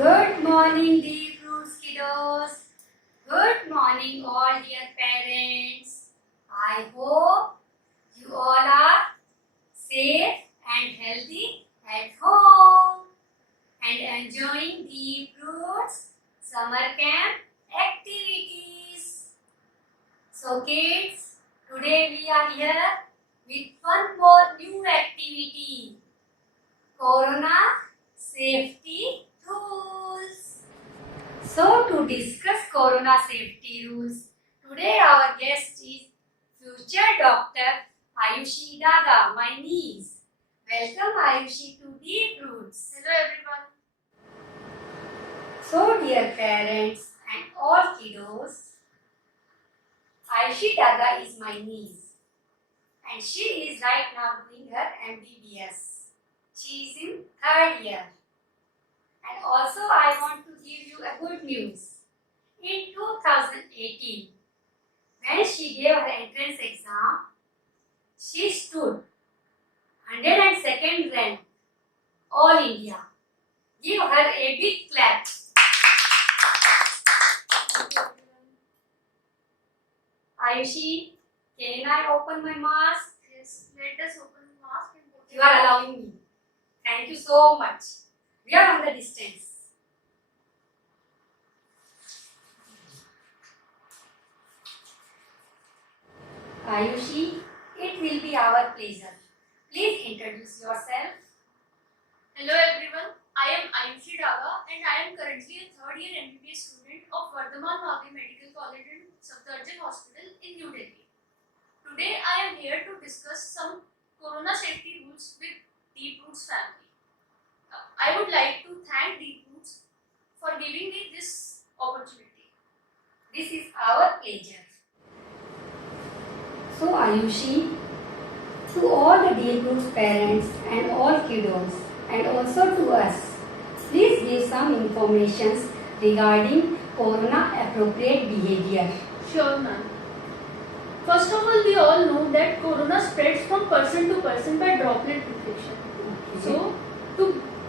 Good morning, dear fruits kiddos. Good morning, all dear parents. I hope you all are safe and healthy at home and enjoying the fruits summer camp activities. So, kids, today we are here with one more new activity. Corona safety rules. So to discuss Corona safety rules, today our guest is future Dr. Ayushi Daga, my niece. Welcome Ayushi to Deep Roots. Hello everyone. So dear parents and all kiddos, Ayushi Daga is my niece and she is right now doing her MBBS. She is in 3rd year. And also I want to give you a good news. In 2018, when she gave her entrance exam, she stood 102nd rank, all India. Give her a big clap. Ayushi, can I open my mask? Yes, let us open the mask and put it You are allowing me. Thank you so much. We are on the distance. Ayushi, it will be our pleasure. Please introduce yourself. Hello everyone. I am Ayushi Daga and I am currently a 3rd year MBBS student of Vardhaman Maghi Medical College and Safdarjung Hospital in New Delhi. Today I am here to discuss some Corona safety rules with Deep Roots family. I would like to thank Deep Roots for giving me this opportunity. This is our pleasure. So Ayushi, to all the Deep Roots parents and all kiddos and also to us, please give some information regarding Corona appropriate behavior. Sure, ma'am. First of all, we all know that Corona spreads from person to person by droplet infection. So,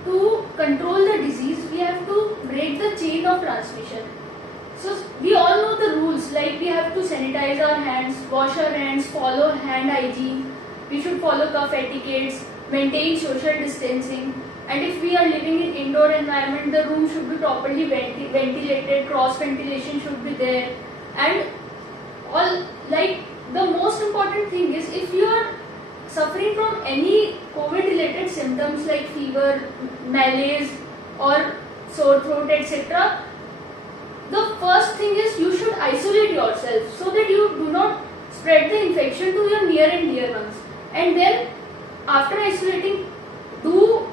to control the disease, we have to break the chain of transmission. So, we all know the rules, like we have to sanitize our hands, wash our hands, follow hand hygiene, we should follow cough etiquettes, maintain social distancing, and if we are living in indoor environment, the room should be properly ventilated, cross ventilation should be there, and all, like, the most important thing is, if you are suffering from any COVID related symptoms like fever, malaise or sore throat, etc., the first thing is you should isolate yourself so that you do not spread the infection to your near and dear ones. And then after isolating, do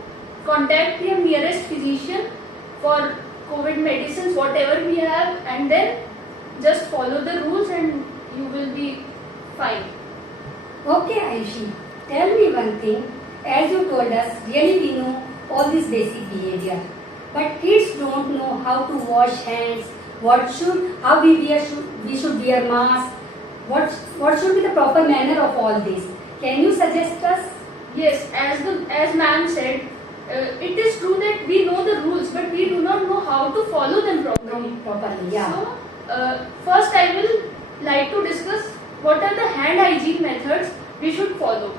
contact your nearest physician for COVID medicines, whatever we have, and then just follow the rules and you will be fine. Okay Ayushi, tell me one thing. As you told us, really we know all this basic behavior. But kids don't know how to wash hands, how we should wear mask, what should be the proper manner of all this. Can you suggest us? Yes, as ma'am said, it is true that we know the rules, but we do not know how to follow them properly. Yeah. So, first I will like to discuss what are the hand hygiene methods we should follow.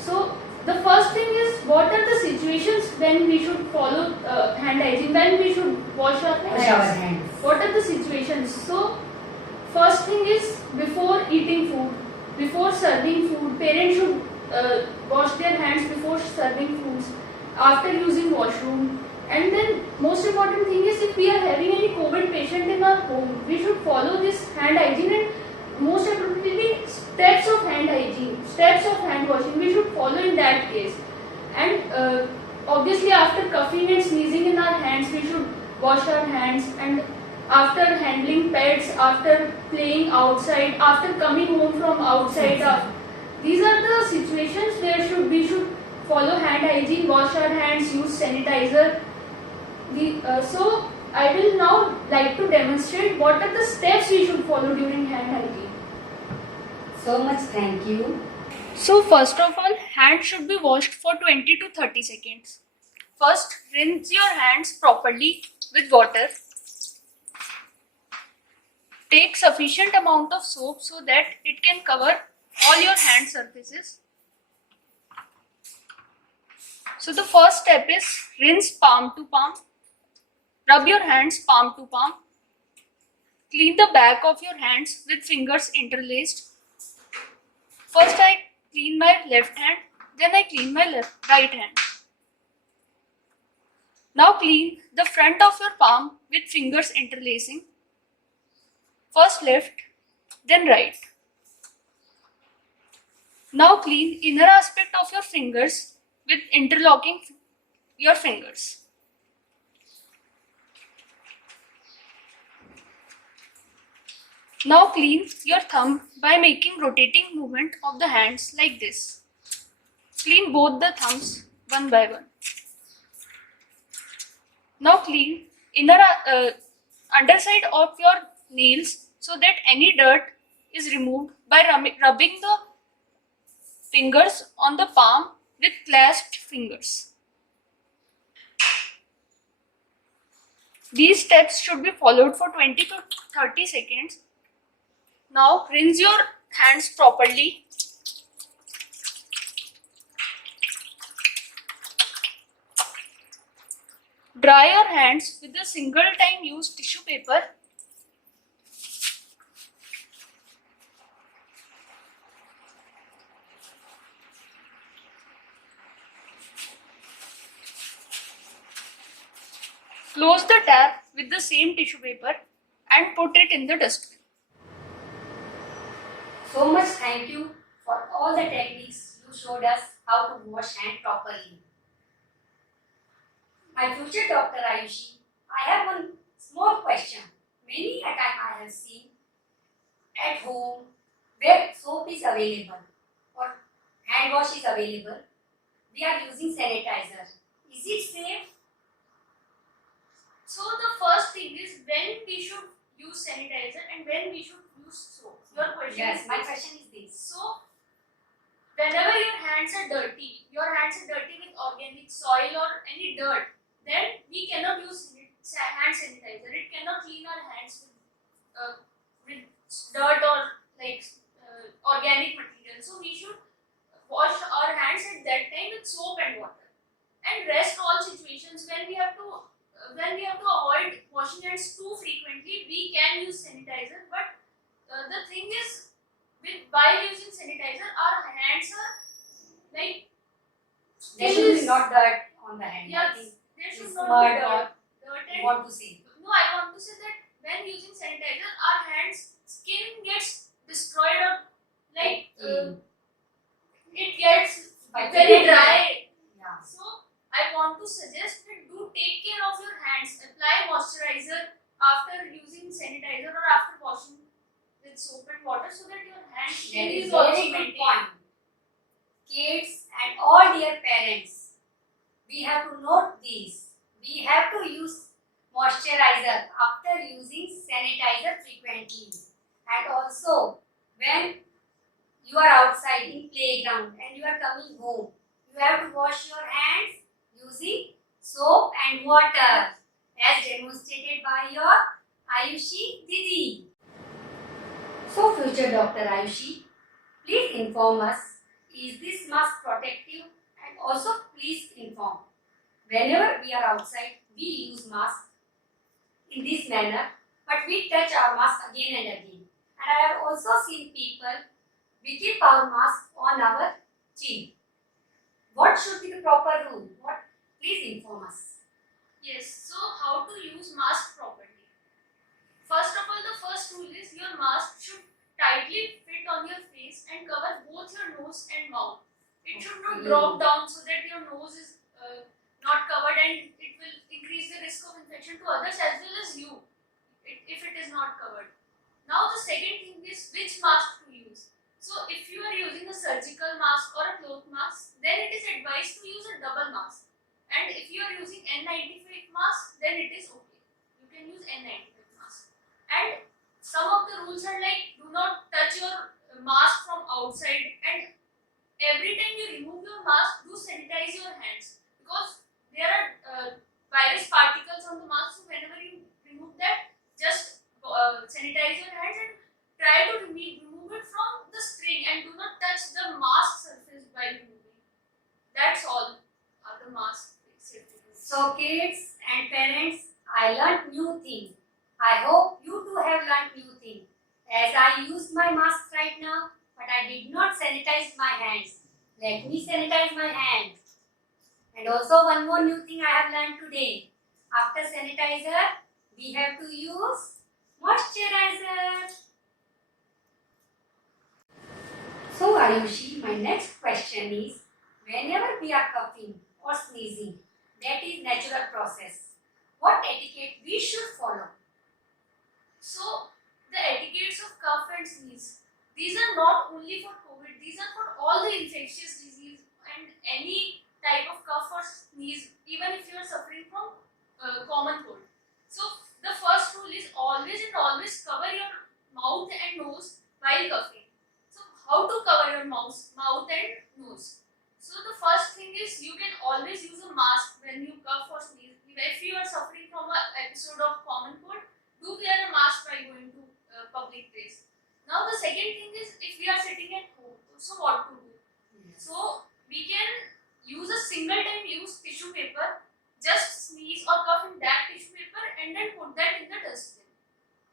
So, the first thing is, what are the situations when we should follow hand hygiene, when we should wash our hands. What are the situations? So, first thing is, before eating food, before serving food, parents should wash their hands before serving foods, after using washroom, and then most important thing is, if we are having any COVID patient in our home, we should follow this hand hygiene, and most appropriately steps of hand hygiene, steps of hand washing, we should follow in that case. And obviously after coughing and sneezing in our hands, we should wash our hands, and after handling pets, after playing outside, after coming home from outside, these are the situations where we should follow hand hygiene, wash our hands, use sanitizer. So I will now like to demonstrate what are the steps we should follow during hand hygiene. So much thank you. So first of all, hands should be washed for 20 to 30 seconds. First, rinse your hands properly with water. Take sufficient amount of soap so that it can cover all your hand surfaces. So the first step is rinse palm to palm. Rub your hands palm to palm. Clean the back of your hands with fingers interlaced. First I clean my left hand, then I clean my right hand. Now clean the front of your palm with fingers interlacing. First left, then right. Now clean inner aspect of your fingers with interlocking your fingers. Now clean your thumb by making rotating movement of the hands like this. Clean both the thumbs one by one. Now clean inner underside of your nails so that any dirt is removed by rubbing the fingers on the palm with clasped fingers. These steps should be followed for 20 to 30 seconds. Now rinse your hands properly. Dry your hands with a single time use tissue paper. Close the tap with the same tissue paper and put it in the dustbin. So much thank you for all the techniques you showed us how to wash hand properly. My future Dr. Ayushi, I have one small question. Many a time I have seen at home where soap is available or hand wash is available, we are using sanitizer. Is it safe? So the first thing is when we should use sanitizer and when we should use soap. Your question Yes, is my this. question is this. So whenever your hands are dirty with organic soil or any dirt, then we cannot use hand sanitizer. It cannot clean our hands with dirt or organic material. So we should wash our hands at that time with soap and water. And rest all situations when we have to avoid washing hands too frequently, we can use sanitizer. But the thing is, while using sanitizer, our hands are like There should be not dirt on the hand. I yes, think there should it's not mud be or dirt you and want to say. no, I want to say that when using sanitizer, our hands skin gets destroyed or it gets But very then- dry. Yeah. So I want to suggest that do take care of your hands. Apply moisturizer after using sanitizer or after washing with soap and water so that your hand That skin is is also very good maintained. point. Kids and all dear parents, we have to note this. We have to use moisturizer after using sanitizer frequently. And also, when you are outside in playground and you are coming home, you have to wash your hands using soap and water as demonstrated by your Ayushi Didi. So future Dr. Ayushi, please inform us, is this mask protective? And also please inform, whenever we are outside, we use mask in this manner, but we touch our mask again and again. And I have also seen people, we keep our mask on our chin. What should be the proper rule? Please inform us. Yes, so how to use mask properly? First of all, the first rule is your mask should tightly fit on your face and cover both your nose and mouth. It should not drop down so that your nose is not covered and it will increase the risk of infection to others as well as you if it is not covered. Now the second thing is which mask to use. So if you are using a surgical mask or a cloth mask, then it is advised to use a double mask. And if you are using N95 mask, then it is okay. You can use N95 mask. And some of the rules are like do not touch your mask from outside, and every time you remove your mask, do sanitize your hands because there are virus particles on the mask. So whenever sanitize your hands and try to remove it from the string and do not touch the mask surface while removing. That's all the mask safety rules. So kids and parents, I learned new thing. I hope you too have learned new thing. As I use my mask right now, but I did not sanitize my hands. Let me sanitize my hands. And also one more new thing I have learned today. After sanitizer, we have to use moisturizer. So Ayushi, my next question is, whenever we are coughing or sneezing, that is natural process, what etiquette we should follow? So, the etiquettes of cough and sneeze, these are not only for COVID, these are for all the infectious disease and any type of cough or sneeze, even if you are suffering from common cold. So, the first rule is always and always cover your mouth and nose while coughing. So, how to cover your mouth and nose? So, the first thing is you can always use a mask when you cough or sneeze. If you are suffering from an episode of common cold, do wear a mask while going to public place. Now the second thing is, if we are sitting at home, so what to do? So we can use a single time use tissue paper, just sneeze or cough in that tissue paper and then put that in the dustbin.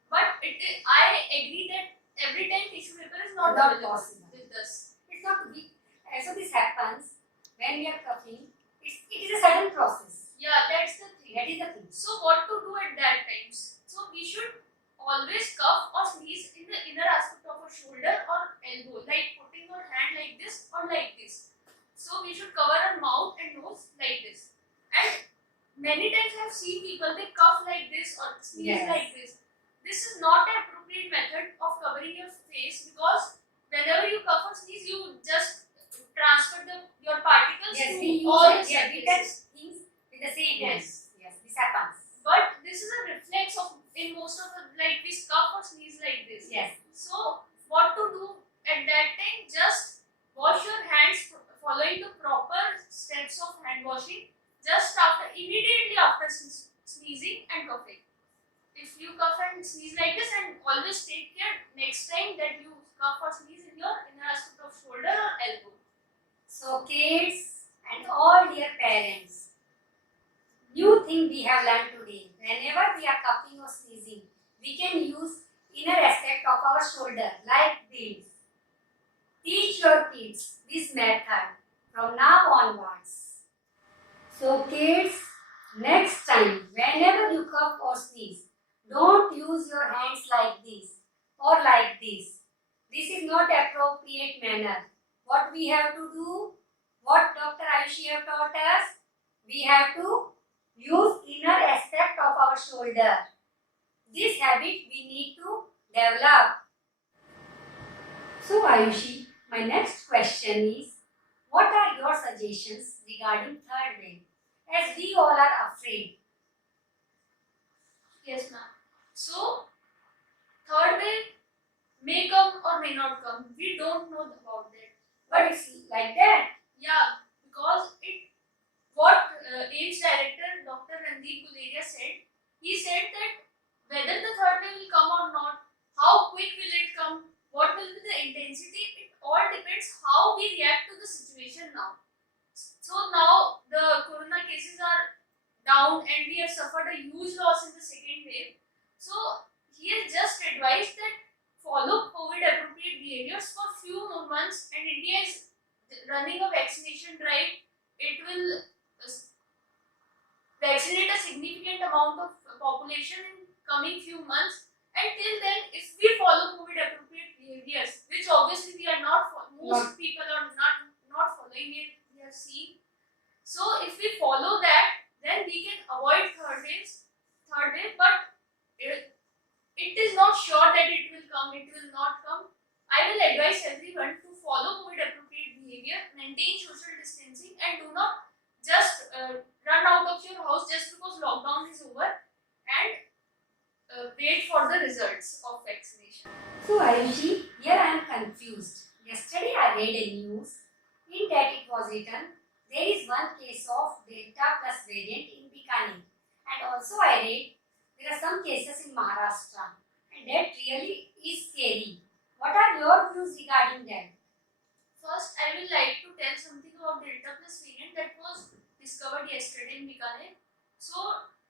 But I agree that every time tissue paper is not possible with us. It's not big. So this happens when we are coughing. It is a sudden process. Yeah, that's the thing. That is the thing. So what to do at that times? So we should always cough or sneeze in the inner aspect of our shoulder or elbow, like putting your hand like this or like this. So we should cover our mouth and nose like this. And many times I have seen people, they cough like this or sneeze Yes. like this. This is not an appropriate method of covering your face, because whenever you cough or sneeze, you just transfer your particles Yes, to we use all it. the Yeah, we surfaces. touch things with the same Yes. hands. Yes, this happens. But this is a reflex of, in most of the, like we cough or sneeze like this. Yes. So what to do at that time? Just wash your hands following the proper steps of hand washing just immediately after sneezing and coughing. If you cough and sneeze like this, and always take care next time that you cough or sneeze in your inner aspect of shoulder or elbow. So kids and all dear parents, new thing we have learned today. Whenever we are coughing or sneezing, we can use inner aspect of our shoulder like this. Teach your kids this method from now onwards. So kids, next time whenever you cough or sneeze, don't use your hands like this or like this. This is not appropriate manner. What we have to do, what Dr. Ayushi have taught us, we have to use inner aspect of our shoulder. This habit we need to develop. So Ayushi, my next question is, what are your suggestions regarding third wave? As we all are afraid. Yes, ma'am. So, third wave may come or may not come. We don't know about that. But it's like that. Yeah, because what AIMS director Dr. Randeep Guleria said, he said that whether the third wave will come or not, how quick will it come, what will be the intensity, it all depends how we react to the situation now. So now the corona cases are down and we have suffered a huge loss in the second wave. So he has just advised that follow COVID appropriate behaviors for few more months, and India is running a vaccination drive. It will vaccinate a significant amount of population in coming few months, and till then if we follow COVID appropriate behaviors, which obviously we are not, most people are not following it, we have seen. So if we follow that, then we can avoid third wave, but it is not sure that it will come, it will not come. I will advise everyone to follow COVID appropriate behavior, maintain social distancing, and do not just run out of your house just because lockdown is over, and wait for the results of vaccination. So Ayushi, here I am confused. Yesterday I read a news in that it was written there is one case of Delta plus variant in Bikaner, and also I read there are some cases in Maharashtra, and that really is scary. What are your views regarding that? First, I will like to tell something about Delta Plus variant that was discovered yesterday in Bikaner. So,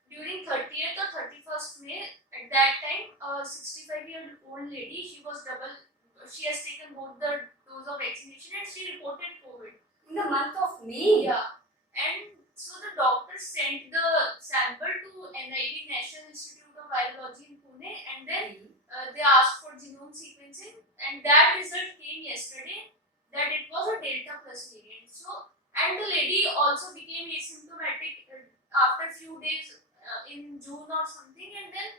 during 30th or 31st May, at that time, a 65-year-old lady, she has taken both the dose of vaccination and she reported COVID. In the month of May? Yeah. And so the doctor sent the sample to NIV, National Institute of Virology in Pune, and then they asked for genome sequencing, and that result came yesterday that it was a Delta Plus variant. So, and the lady also became asymptomatic after few days in June or something, and then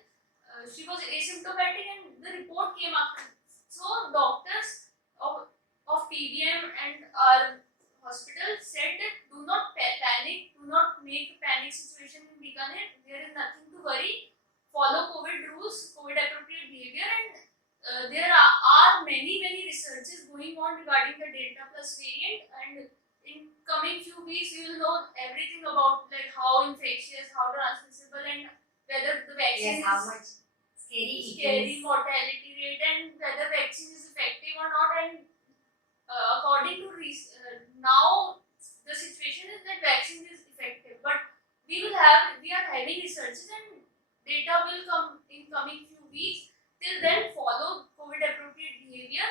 she was asymptomatic, and the report came after. So, doctors of TBM and our hospital said that do not panic, do not make a panic situation in Bikaner. There is nothing to worry. Follow COVID rules, COVID appropriate behavior, and there are many researches going on regarding the Delta Plus variant. And in coming few weeks, you will know everything about like how infectious, how transmissible, and whether the vaccine Yes, how much scary it scary is. mortality rate, and whether vaccine is effective or not. And according to now the situation is that vaccine is effective, but we are having researches and data will come in coming few weeks. Till then, follow COVID appropriate behavior.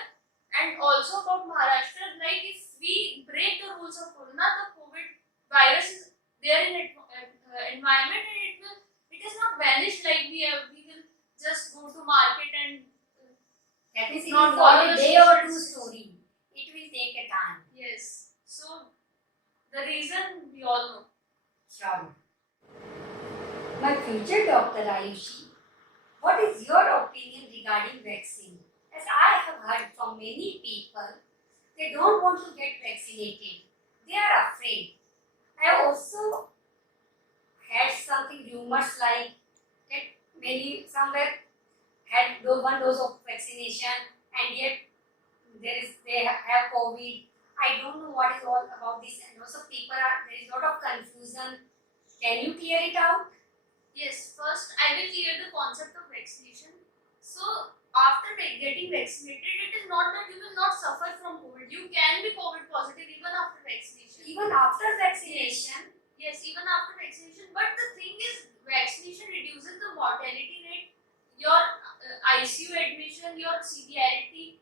And also about Maharashtra, like if we break the rules of corona, the COVID virus is there in environment, and it is not vanished like we will just go to market and That means it not is follow not a the day or social two distancing. story. It will take a time. Yes. So the reason we all know. Sure. My future Dr. Ayushi, what is your opinion regarding vaccine? As I have heard from many people, they don't want to get vaccinated. They are afraid. I have also had something rumors like that many somewhere had one dose of vaccination and yet they have COVID. I don't know what is all about this, and also there is a lot of confusion. Can you clear it out? Yes, first I will clear the concept of vaccination. So after getting vaccinated, it is not that you will not suffer from COVID. You can be COVID positive even after vaccination. Even after vaccination? Yes, even after vaccination. But the thing is, vaccination reduces the mortality rate, your ICU admission, your severity.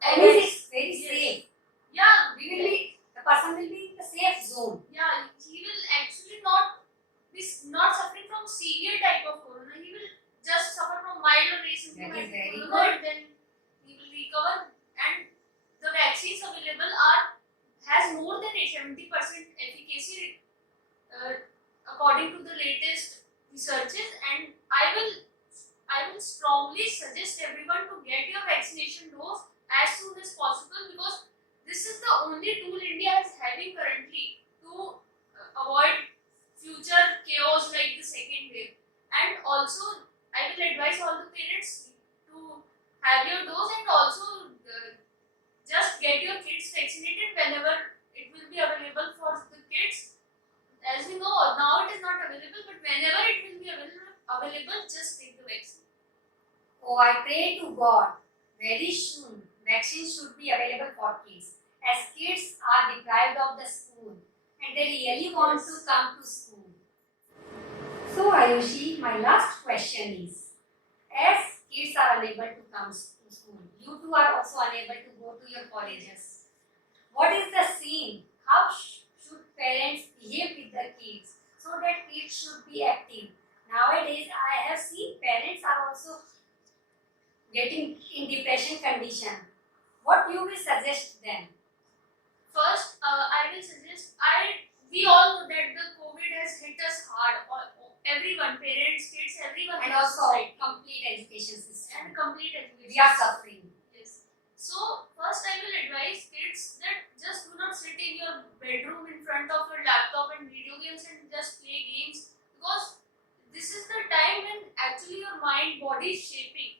I mean, it's very Yes. safe. Yeah, The person will be in the safe zone. yeah, he will actually not suffering from severe type of corona. He will just suffer from mild or asymptomatic very corona, and then he will recover. And the vaccines available has more than a 70% efficacy according to the latest researches. And I will strongly suggest everyone to get your vaccination dose as soon as possible, because this is the only tool India is having currently to avoid future chaos like the second wave. And also, I will advise all the parents to have your dose, and also just get your kids vaccinated whenever it will be available for the kids. As we know, now it is not available, but whenever it will be available, just take the vaccine. Oh, I pray to God, very soon vaccine should be available for kids, as kids are deprived of the school and they really want to come to school. So Ayushi, my last question is, as kids are unable to come to school, you two are also unable to go to your colleges. What is the scene? How should parents behave with the kids so that kids should be active? Nowadays, I have seen parents are also getting in depression condition. What you will suggest them? First, I will suggest we all know that the COVID has hit us hard. Everyone, parents, kids, everyone, And in the also society. complete education system. And complete education. We are suffering. Yes. So first, I will advise kids that just do not sit in your bedroom in front of your laptop and video games and just play games, because this is the time when actually your mind body is shaping.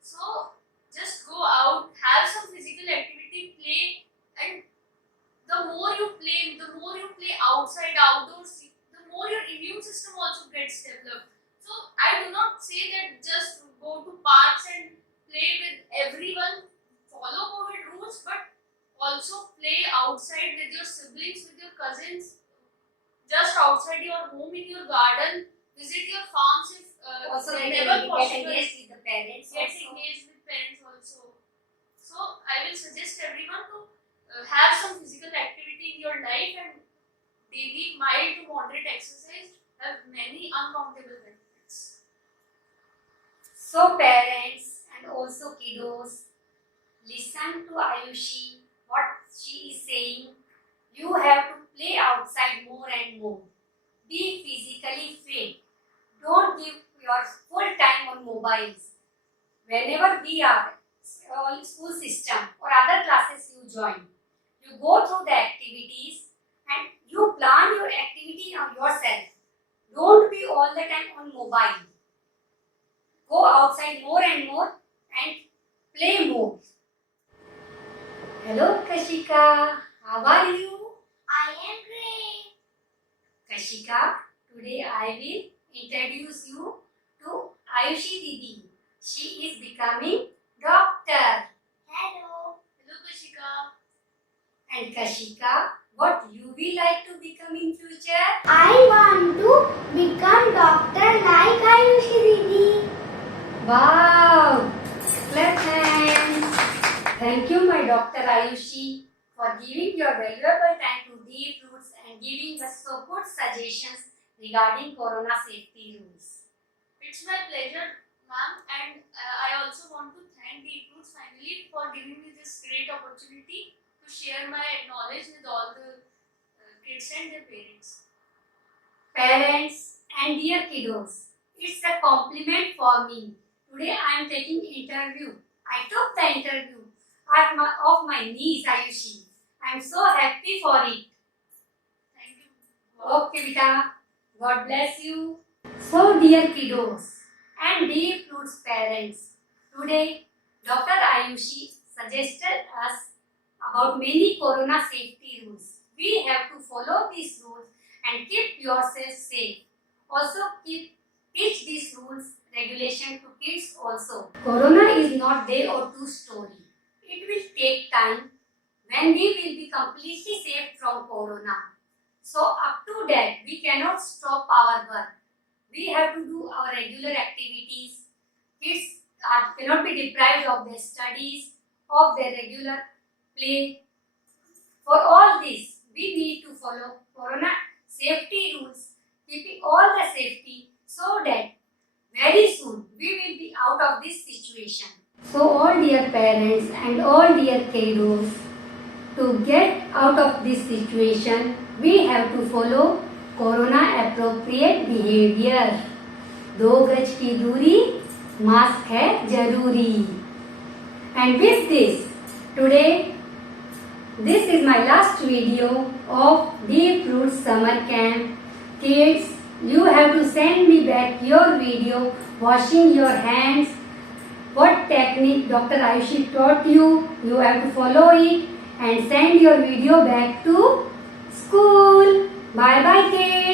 So just go out, have some physical activity, play, and the more you play outside, outdoors, the more your immune system also gets developed. So I do not say that just go to parks and play with everyone, follow COVID rules, but also play outside with your siblings, with your cousins, just outside your home, in your garden, visit your farms if Also whenever get possible. engaged with the parents. Get also. engaged with parents also. So I will suggest everyone to have some physical activity in your life, and daily mild to moderate exercise have many uncountable benefits. So parents and also kiddos, listen to Ayushi, what she is saying. You have to play outside more and more. Be physically fit. Don't give your full time on mobiles. Whenever we are all school system or other classes you join, you go through the activities and you plan your activity on yourself. Don't be all the time on mobile. Go outside more and more and play more. Hello Kashika, how are you? I am great. Kashika, today I will introduce you to Ayushi Didi. She is becoming doctor. Hello. Hello Kashika. And Kashika, what you will like to become in future? I want to become doctor like Ayushi Didi. Wow! Clap hands. Thank you, my Dr. Ayushi, for giving your valuable time to Deep Roots and giving us so good suggestions regarding Corona safety rules. It's my pleasure, ma'am, and I also want to thank Deep Roots finally for giving me this great opportunity to share my knowledge with all the kids and their parents. Parents and dear kiddos, it's a compliment for me. Today I am taking interview. I took the interview of my niece Ayushi. I am so happy for it. Thank you. Okay, Vita. God bless you. So, dear kiddos and Deep Roots parents, today Dr. Ayushi suggested us about many Corona safety rules. We have to follow these rules and keep yourself safe. Also, teach these rules, regulation to kids also. Corona is not day or two story. It will take time when we will be completely safe from Corona. So up to that, we cannot stop our work. We have to do our regular activities. Kids cannot be deprived of their studies, of their regular play. For all this, we need to follow Corona safety rules, keeping all the safety so that very soon we will be out of this situation. So all dear parents and all dear kiddos, to get out of this situation, we have to follow Corona appropriate behavior. 2 गज की दूरी, mask है जरूरी. And with this, today, this is my last video of Deep Roots Summer Camp. Kids, you have to send me back your video washing your hands. What technique Dr. Ayushi taught you, you have to follow it and send your video back to school. Bye bye kids.